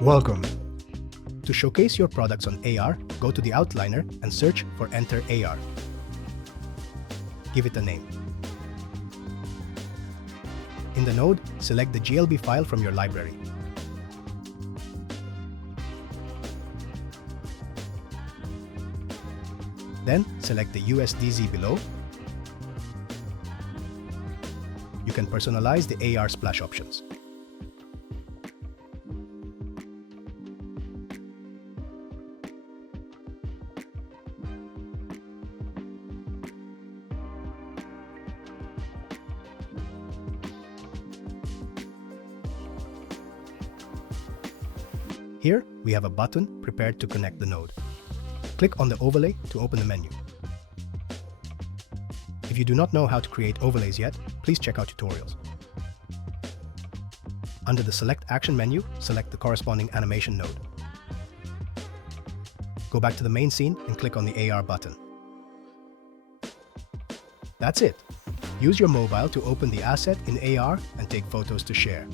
Welcome. To showcase your products on AR, go to the outliner and search for Enter AR. Give it a name. In the node, select the GLB file from your library. Then, select the USDZ below. You can personalize the AR splash options. Here, we have a button prepared to connect the node. Click on the overlay to open the menu. If you do not know how to create overlays yet, please check out tutorials. Under the Select Action menu, select the corresponding animation node. Go back to the main scene and click on the AR button. That's it. Use your mobile to open the asset in AR and take photos to share.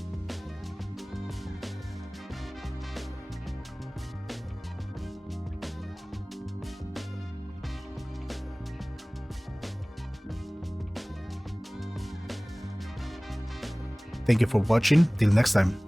Thank you for watching. Till next time.